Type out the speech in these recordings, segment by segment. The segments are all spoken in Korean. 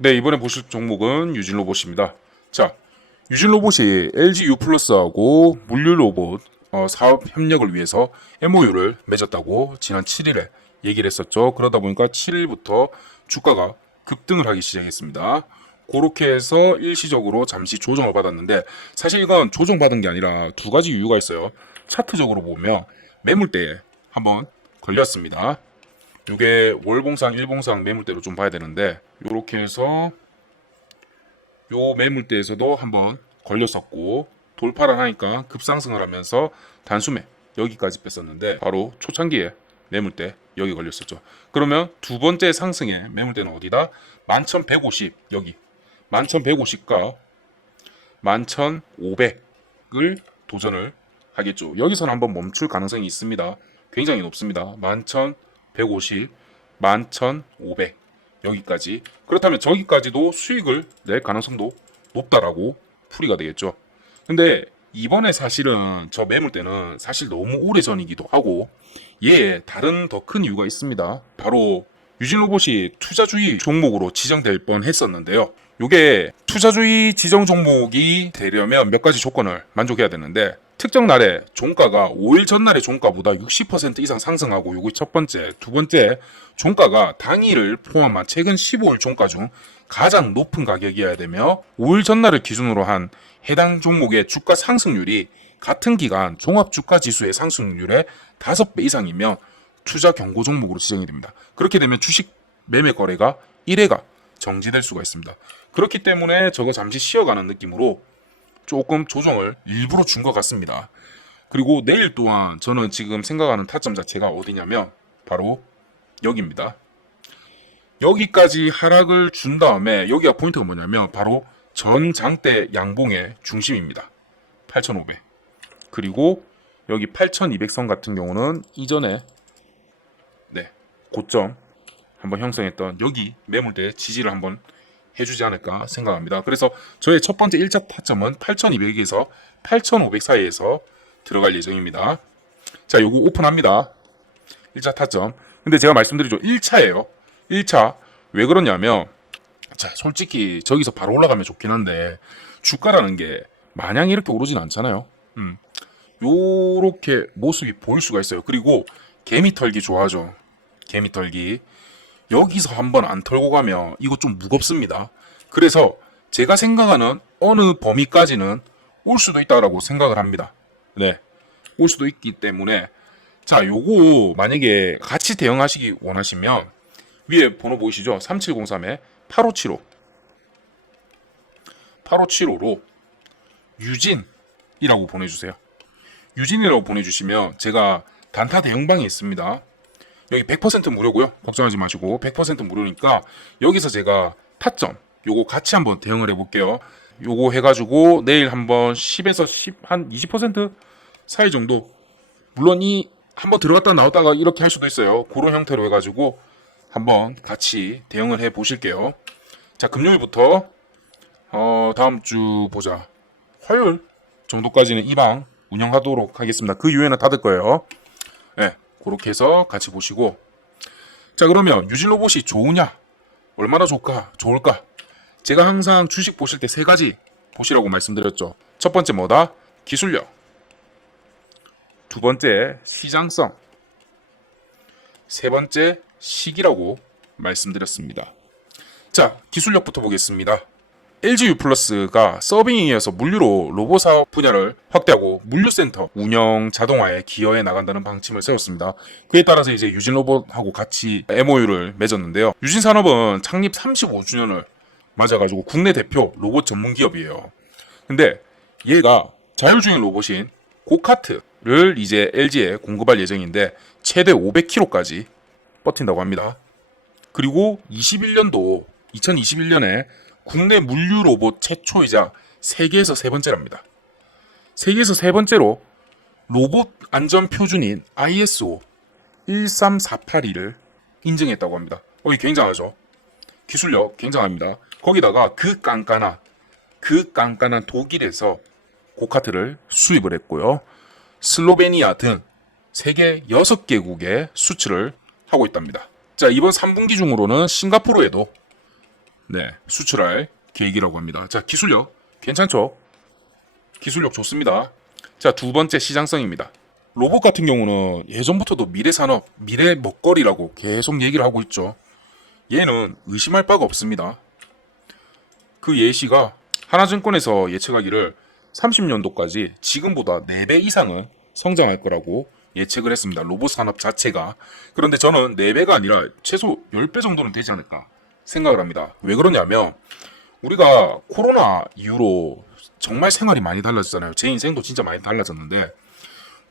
네, 이번에 보실 종목은 유진로봇입니다. 자, 유진로봇이 LG U+하고 물류로봇 사업 협력을 위해서 MOU를 맺었다고 지난 7일에 얘기를 했었죠. 그러다 보니까 7일부터 주가가 급등을 하기 시작했습니다. 그렇게 해서 일시적으로 잠시 조정을 받았는데 사실 이건 조정받은 게 아니라 두 가지 이유가 있어요. 차트적으로 보면 매물대에 한번 걸렸습니다. 이게 월봉상, 일봉상 매물대로 좀 봐야 되는데 이렇게 해서 요 매물대에서도 한번 걸렸었고 돌파를 하니까 급상승을 하면서 단숨에 여기까지 뺐었는데 바로 초창기에 매물대 여기 걸렸었죠. 그러면 두 번째 상승의 매물대는 어디다? 11,150 여기 11,150과 11,500을 도전을 하겠죠. 여기서는 한번 멈출 가능성이 있습니다. 굉장히 높습니다. 11,150, 11,500 여기까지. 그렇다면 저기까지도 수익을 낼 가능성도 높다라고 풀이가 되겠죠. 근데 이번에 사실은 저 매물대는 사실 너무 오래전이기도 하고 얘에 다른 더 큰 이유가 있습니다. 바로 유진로봇이 투자주의 종목으로 지정될 뻔했었는데요. 요게 투자주의 지정 종목이 되려면 몇 가지 조건을 만족해야 되는데 특정 날에 종가가 5일 전날의 종가보다 60% 이상 상승하고 요게 첫 번째, 두 번째 종가가 당일을 포함한 최근 15일 종가 중 가장 높은 가격이어야 되며 5일 전날을 기준으로 한 해당 종목의 주가 상승률이 같은 기간 종합주가지수의 상승률의 5배 이상이면 투자 경고 종목으로 지정이 됩니다. 그렇게 되면 주식 매매 거래가 1회가 정지될 수가 있습니다. 그렇기 때문에 저거 잠시 쉬어가는 느낌으로 조금 조정을 일부러 준 것 같습니다. 그리고 내일 또한 저는 지금 생각하는 타점 자체가 어디냐면 바로 여기입니다. 여기까지 하락을 준 다음에 여기가 포인트가 뭐냐면 바로 전 장대 양봉의 중심입니다. 8,500. 그리고 여기 8,200선 같은 경우는 이전에 고점 한번 형성했던 여기 매물대 지지를 한번 해주지 않을까 생각합니다. 그래서 저의 첫 번째 1차 타점은 8,200에서 8,500 사이에서 들어갈 예정입니다. 자, 요거 오픈합니다. 1차 타점. 근데 제가 말씀드리죠. 1차예요. 1차. 왜 그러냐면 자, 솔직히 저기서 바로 올라가면 좋긴 한데 주가라는 게 마냥 이렇게 오르진 않잖아요. 요렇게 모습이 보일 수가 있어요. 그리고 개미 털기 좋아하죠. 개미 털기. 여기서 한번 안 털고 가면 이거 좀 무겁습니다. 그래서 제가 생각하는 어느 범위까지는 올 수도 있다라고 생각을 합니다. 네. 올 수도 있기 때문에 자, 요거 만약에 같이 대응하시기 원하시면 위에 번호 보이시죠? 3703에 8575 8575로 유진이라고 보내주세요. 유진이라고 보내주시면 제가 단타 대응방이 있습니다. 여기 100% 무료고요. 걱정하지 마시고 100% 무료니까 여기서 제가 타점 요거 같이 한번 대응을 해볼게요. 요거 해가지고 내일 한번 10에서 10, 한 20% 사이 정도 물론 이 한번 들어갔다 나왔다가 이렇게 할 수도 있어요. 그런 형태로 해가지고 한번 같이 대응을 해 보실게요. 자, 금요일부터 다음 주 보자. 화요일 정도까지는 이 방 운영하도록 하겠습니다. 그 이후에는 닫을 거예요. 네, 그렇게 해서 같이 보시고 자, 그러면 유진로봇이 좋으냐? 얼마나 좋을까? 제가 항상 주식 보실 때 세 가지 보시라고 말씀드렸죠. 첫 번째 뭐다? 기술력. 두 번째 시장성. 세 번째 시기라고 말씀드렸습니다. 자, 기술력부터 보겠습니다. LG U+가 서빙에 이어서 물류로 로봇 사업 분야를 확대하고 물류센터 운영 자동화에 기여해 나간다는 방침을 세웠습니다. 그에 따라서 이제 유진로봇하고 같이 MOU를 맺었는데요. 유진산업은 창립 35주년을 맞아가지고 국내 대표 로봇 전문 기업이에요. 근데 얘가 자율주행 로봇인 고카트를 이제 LG에 공급할 예정인데 최대 500km까지 버틴다고 합니다. 그리고 2021년에 국내 물류 로봇 최초이자 세계에서 세 번째랍니다. 세계에서 세 번째로 로봇 안전 표준인 ISO 13482를 인증했다고 합니다. 이 굉장하죠. 기술력 굉장합니다. 거기다가 그 깐깐한 독일에서 고카트를 수입을 했고요. 슬로베니아 등 세계 6개국에 수출을 하고 있답니다. 자, 이번 3분기 중으로는 싱가포르에도 네, 수출할 계획이라고 합니다. 자, 기술력 괜찮죠? 기술력 좋습니다. 자, 두 번째 시장성입니다. 로봇 같은 경우는 예전부터도 미래 산업, 미래 먹거리라고 계속 얘기를 하고 있죠. 얘는 의심할 바가 없습니다. 그 예시가 하나증권에서 예측하기를 30년도까지 지금보다 4배 이상은 성장할 거라고 예측을 했습니다. 로봇 산업 자체가. 그런데 저는 4배가 아니라 최소 10배 정도는 되지 않을까 생각을 합니다. 왜 그러냐면 우리가 코로나 이후로 정말 생활이 많이 달라졌잖아요. 제 인생도 진짜 많이 달라졌는데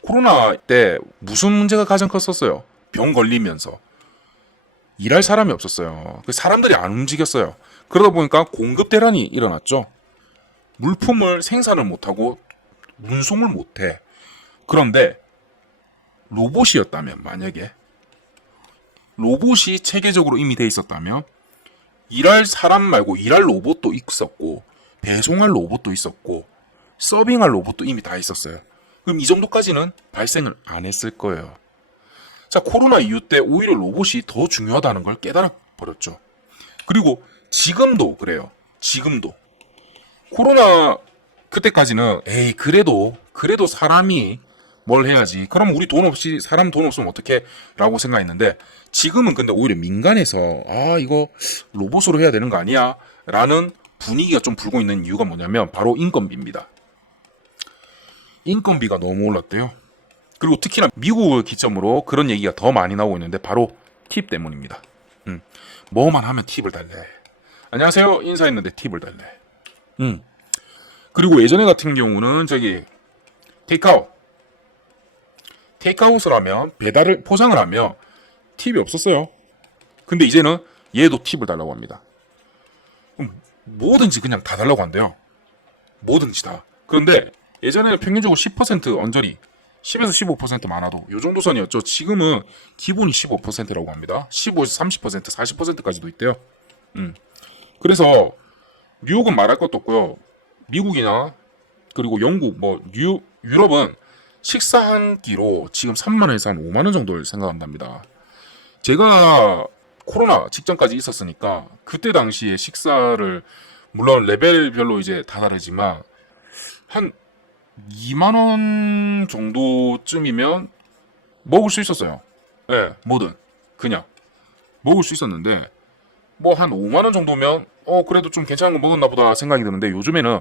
코로나 때 무슨 문제가 가장 컸었어요? 병 걸리면서 일할 사람이 없었어요. 그 사람들이 안 움직였어요. 그러다 보니까 공급 대란이 일어났죠. 물품을 생산을 못하고 운송을 못해. 그런데 로봇이었다면, 만약에 로봇이 체계적으로 이미 돼 있었다면 일할 사람 말고 일할 로봇도 있었고 배송할 로봇도 있었고 서빙할 로봇도 이미 다 있었어요. 그럼 이 정도까지는 발생을 안 했을 거예요. 자, 코로나 이후 때 오히려 로봇이 더 중요하다는 걸 깨달아 버렸죠. 그리고 지금도 그래요. 지금도 코로나 그때까지는 에이 그래도 사람이 뭘 해야지. 그럼 우리 돈 없이 사람 돈 없으면 어떡해? 라고 생각했는데 지금은 근데 오히려 민간에서 아 이거 로봇으로 해야 되는 거 아니야? 라는 분위기가 좀 불고 있는 이유가 뭐냐면 바로 인건비입니다. 인건비가 너무 올랐대요. 그리고 특히나 미국을 기점으로 그런 얘기가 더 많이 나오고 있는데 바로 팁 때문입니다. 뭐만 하면 팁을 달래. 안녕하세요 인사했는데 팁을 달래. 그리고 예전에 같은 경우는 저기 테이크아웃을 하면 배달을 포장을 하면 팁이 없었어요. 근데 이제는 얘도 팁을 달라고 합니다. 뭐든지 그냥 다 달라고 한대요. 뭐든지 다. 그런데 예전에는 평균적으로 10% 언저리 10에서 15% 많아도 요 정도 선이었죠. 지금은 기본이 15%라고 합니다. 15에서 30%, 40%까지도 있대요. 그래서 뉴욕은 말할 것도 없고요. 미국이나 그리고 영국, 유럽은 식사 한 끼로 지금 3만 원에서 한 5만 원 정도를 생각한답니다. 제가 코로나 직전까지 있었으니까 그때 당시에 식사를 물론 레벨별로 이제 다 다르지만 한 2만 원 정도쯤이면 먹을 수 있었어요. 네, 뭐든 그냥 먹을 수 있었는데 뭐 한 5만 원 정도면 그래도 좀 괜찮은 거 먹었나 보다 생각이 드는데 요즘에는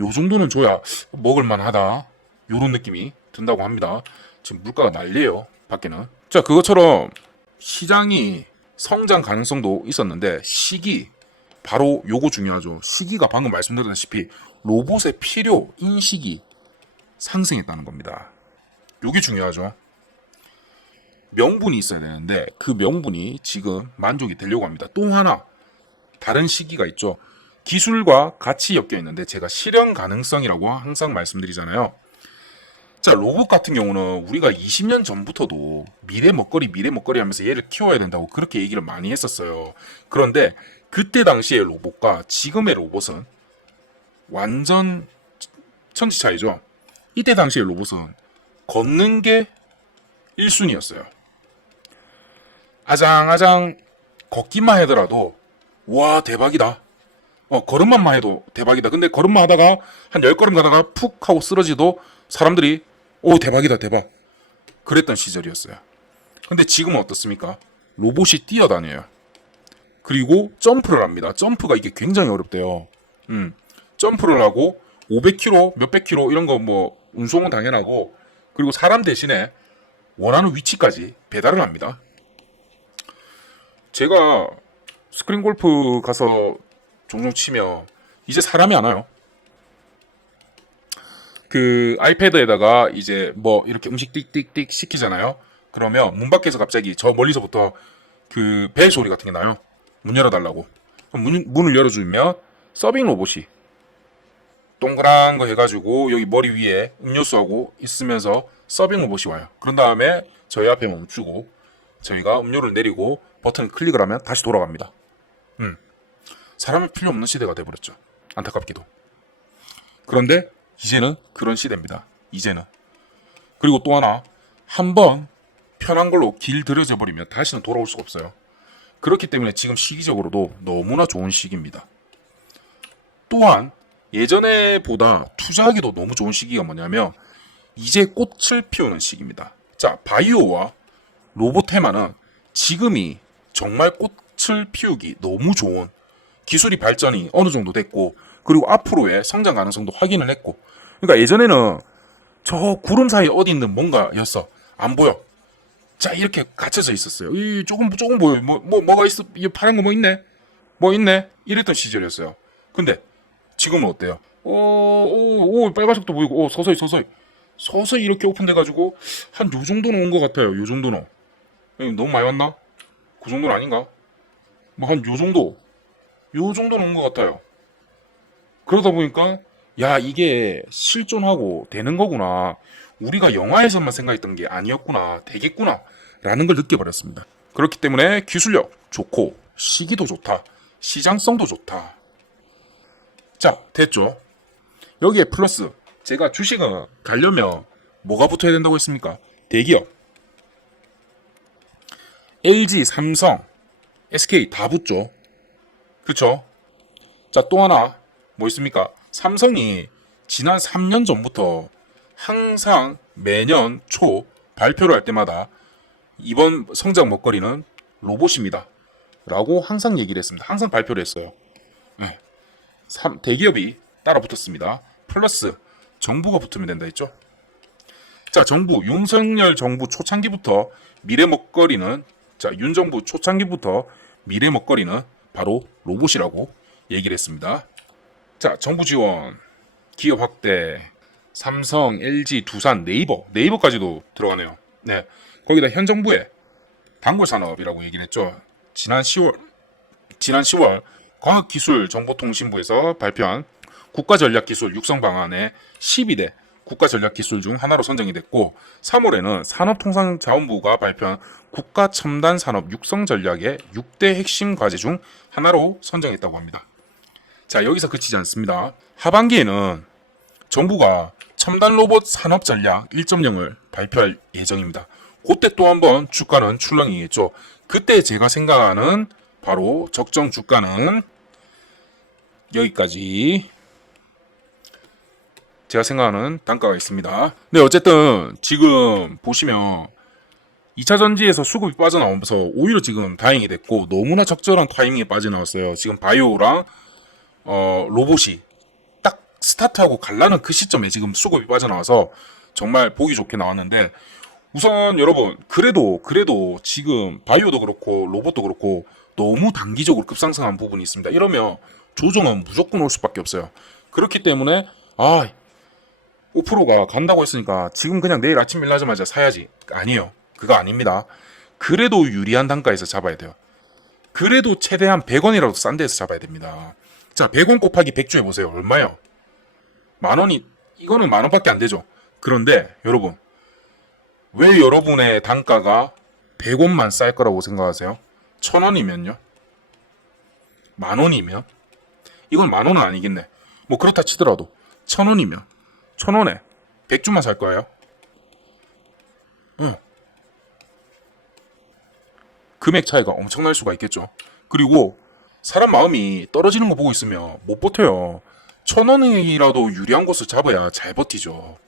요 정도는 줘야 먹을 만하다 요런 느낌이 든다고 합니다. 지금 물가가 난리예요 밖에는. 자, 그것처럼 시장이 성장 가능성도 있었는데 시기 바로 요거 중요하죠. 시기가 방금 말씀드렸다시피 로봇의 필요 인식이 상승했다는 겁니다. 요게 중요하죠. 명분이 있어야 되는데 그 명분이 지금 만족이 되려고 합니다. 또 하나 다른 시기가 있죠. 기술과 같이 엮여 있는데 제가 실현 가능성이라고 항상 말씀드리잖아요. 자, 로봇 같은 경우는 우리가 20년 전부터도 미래 먹거리 하면서 얘를 키워야 된다고 그렇게 얘기를 많이 했었어요. 그런데 그때 당시의 로봇과 지금의 로봇은 완전 천지 차이죠. 이때 당시의 로봇은 걷는 게 1순위였어요. 아장아장 걷기만 하더라도 와 대박이다. 걸음만 해도 대박이다. 근데 걸음만 하다가 한 10걸음 가다가 푹 하고 쓰러지도 사람들이 오 대박이다 대박 그랬던 시절이었어요. 근데 지금은 어떻습니까? 로봇이 뛰어다녀요. 그리고 점프를 합니다. 점프가 이게 굉장히 어렵대요. 점프를 하고 500km, 몇백 킬로 이런 거 뭐 운송은 당연하고 그리고 사람 대신에 원하는 위치까지 배달을 합니다. 제가 스크린 골프 가서 종종 치면 이제 사람이 안 와요. 그 아이패드에다가 이제 뭐 이렇게 음식 띡띡띡 시키잖아요. 그러면 문 밖에서 갑자기 저 멀리서부터 그 벨 소리 같은 게 나요. 문 열어달라고. 문을 열어주면 서빙 로봇이 동그란 거 해가지고 여기 머리 위에 음료수하고 있으면서 서빙 로봇이 와요. 그런 다음에 저희 앞에 멈추고 저희가 음료를 내리고 버튼 클릭을 하면 다시 돌아갑니다. 사람이 필요 없는 시대가 돼버렸죠. 안타깝게도. 그런데 이제는 그런 시대입니다. 이제는. 그리고 또 하나, 한번 편한 걸로 길 들여져 버리면 다시는 돌아올 수가 없어요. 그렇기 때문에 지금 시기적으로도 너무나 좋은 시기입니다. 또한 예전에 보다 투자하기도 너무 좋은 시기가 뭐냐면 이제 꽃을 피우는 시기입니다. 자, 바이오와 로보테마는 지금이 정말 꽃을 피우기 너무 좋은 기술이 발전이 어느 정도 됐고 그리고 앞으로의 성장 가능성도 확인을 했고 그러니까 예전에는 저 구름 사이 어디 있는 뭔가였어. 안 보여. 자, 이렇게 갇혀져 있었어요. 이 조금 보여. 뭐가 있어? 이 파란 거 뭐 있네? 뭐 있네? 이랬던 시절이었어요. 근데 지금은 어때요? 빨간색도 보이고, 서서히 이렇게 오픈돼가지고 한 요 정도는 온 것 같아요. 요 정도는. 너무 많이 왔나? 그 정도는 아닌가? 뭐 한 요 정도는 온 것 같아요. 그러다 보니까 야, 이게 실존하고 되는 거구나. 우리가 영화에서만 생각했던 게 아니었구나. 되겠구나. 라는 걸 느껴버렸습니다. 그렇기 때문에 기술력 좋고 시기도 좋다. 시장성도 좋다. 자, 됐죠? 여기에 플러스 제가 주식은 가려면 뭐가 붙어야 된다고 했습니까? 대기업 LG, 삼성, SK 다 붙죠. 그쵸? 자, 또 하나 뭐 있습니까? 삼성이 지난 3년 전부터 항상 매년 초 발표를 할 때마다 이번 성장 먹거리는 로봇입니다. 라고 항상 얘기를 했습니다. 항상 발표를 했어요. 네. 대기업이 따라 붙었습니다. 플러스 정부가 붙으면 된다 했죠. 자, 정부 윤석열 정부 초창기부터 미래 먹거리는 윤 정부 초창기부터 미래 먹거리는 바로 로봇이라고 얘기를 했습니다. 자, 정부 지원, 기업 확대, 삼성, LG, 두산, 네이버까지도 들어가네요. 네, 거기다 현 정부의 단골 산업이라고 얘기를 했죠. 지난 10월 과학기술정보통신부에서 발표한 국가전략기술 육성 방안의 12대 국가전략기술 중 하나로 선정이 됐고 3월에는 산업통상자원부가 발표한 국가첨단산업 육성전략의 6대 핵심 과제 중 하나로 선정했다고 합니다. 자, 여기서 그치지 않습니다. 하반기에는 정부가 첨단 로봇 산업전략 1.0을 발표할 예정입니다. 그때 또 한번 주가는 출렁이겠죠. 그때 제가 생각하는 바로 적정 주가는 여기까지 제가 생각하는 단가가 있습니다. 네, 어쨌든 지금 보시면 2차 전지에서 수급이 빠져나오면서 오히려 지금 다행이 됐고 너무나 적절한 타이밍에 빠져나왔어요. 지금 바이오랑 로봇이 딱 스타트하고 갈라는 그 시점에 지금 수급이 빠져나와서 정말 보기 좋게 나왔는데 우선 여러분 그래도 지금 바이오도 그렇고 로봇도 그렇고 너무 단기적으로 급상승한 부분이 있습니다. 이러면 조정은 무조건 올 수밖에 없어요. 그렇기 때문에 5%가 간다고 했으니까 지금 그냥 내일 아침 일어나자마자 사야지. 아니에요. 그거 아닙니다. 그래도 유리한 단가에서 잡아야 돼요. 그래도 최대한 100원이라도 싼 데서 잡아야 됩니다. 자, 100원 곱하기 100주 해보세요. 얼마요? 만원이, 이거는 만원밖에 안 되죠. 그런데 여러분, 왜 여러분의 단가가 100원만 쌀 거라고 생각하세요? 1000원이면요? 만원이면? 이건 만원은 아니겠네. 뭐 그렇다 치더라도 1000원이면 1000원에 100주만 살 거예요? 금액 차이가 엄청날 수가 있겠죠. 그리고 사람 마음이 떨어지는 거 보고 있으면 못 버텨요. 1000원이라도 유리한 곳을 잡아야 잘 버티죠.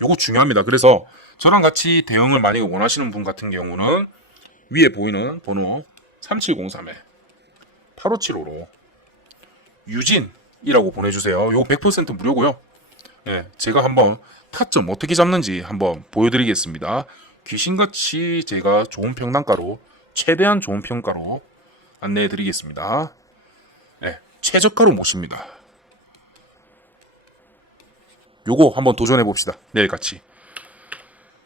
요거 중요합니다. 그래서 저랑 같이 대응을 많이 원하시는 분 같은 경우는 위에 보이는 번호 3703에 8575로 유진이라고 보내주세요. 요거 100% 무료고요. 네, 제가 한번 타점 어떻게 잡는지 한번 보여드리겠습니다. 귀신같이 제가 좋은 평단가로 최대한 좋은 평가로 안내해드리겠습니다. 네, 최저가로 모십니다. 요거 한번 도전해봅시다. 내일같이.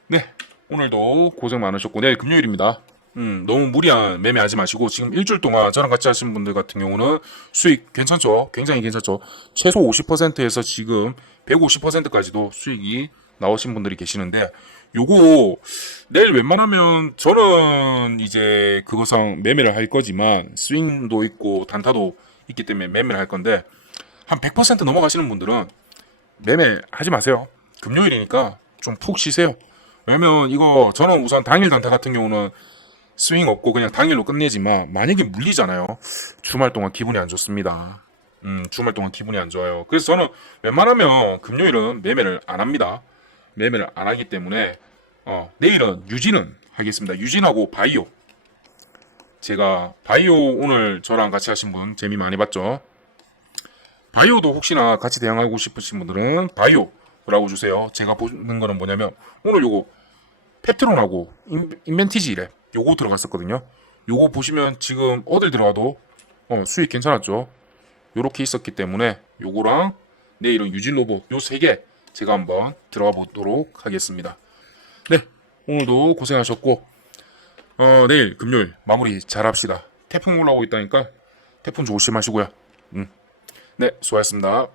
네, 오늘도 고생 많으셨고 내일 금요일입니다. 너무 무리한 매매하지 마시고 지금 일주일 동안 저랑 같이 하신 분들 같은 경우는 수익 괜찮죠? 굉장히 괜찮죠? 최소 50%에서 지금 150%까지도 수익이 나오신 분들이 계시는데 요거 내일 웬만하면 저는 이제 그거상 매매를 할 거지만 스윙도 있고 단타도 있기 때문에 매매를 할 건데 한 100% 넘어가시는 분들은 매매하지 마세요. 금요일이니까 좀 푹 쉬세요. 왜냐면 이거 저는 우선 당일 단타 같은 경우는 스윙 없고 그냥 당일로 끝내지만 만약에 물리잖아요. 주말 동안 기분이 안 좋습니다. 주말 동안 기분이 안 좋아요. 그래서 저는 웬만하면 금요일은 매매를 안 합니다. 매매를 안 하기 때문에 내일은 유진은 하겠습니다. 유진하고 바이오. 제가 바이오 오늘 저랑 같이 하신 분 재미 많이 봤죠? 바이오도 혹시나 같이 대응하고 싶으신 분들은 바이오라고 주세요. 제가 보는 거는 뭐냐면 오늘 요거 페트론하고 인벤티지래 요거 들어갔었거든요. 요거 보시면 지금 어딜 들어가도 수익 괜찮았죠. 요렇게 있었기 때문에 요거랑 내일은 유진 로봇 요 세 개 제가 한번 들어가 보도록 하겠습니다. 네, 오늘도 고생하셨고 내일 금요일 마무리 잘 합시다. 태풍 올라오고 있다니까 태풍 조심하시고요. 네, 수고하셨습니다.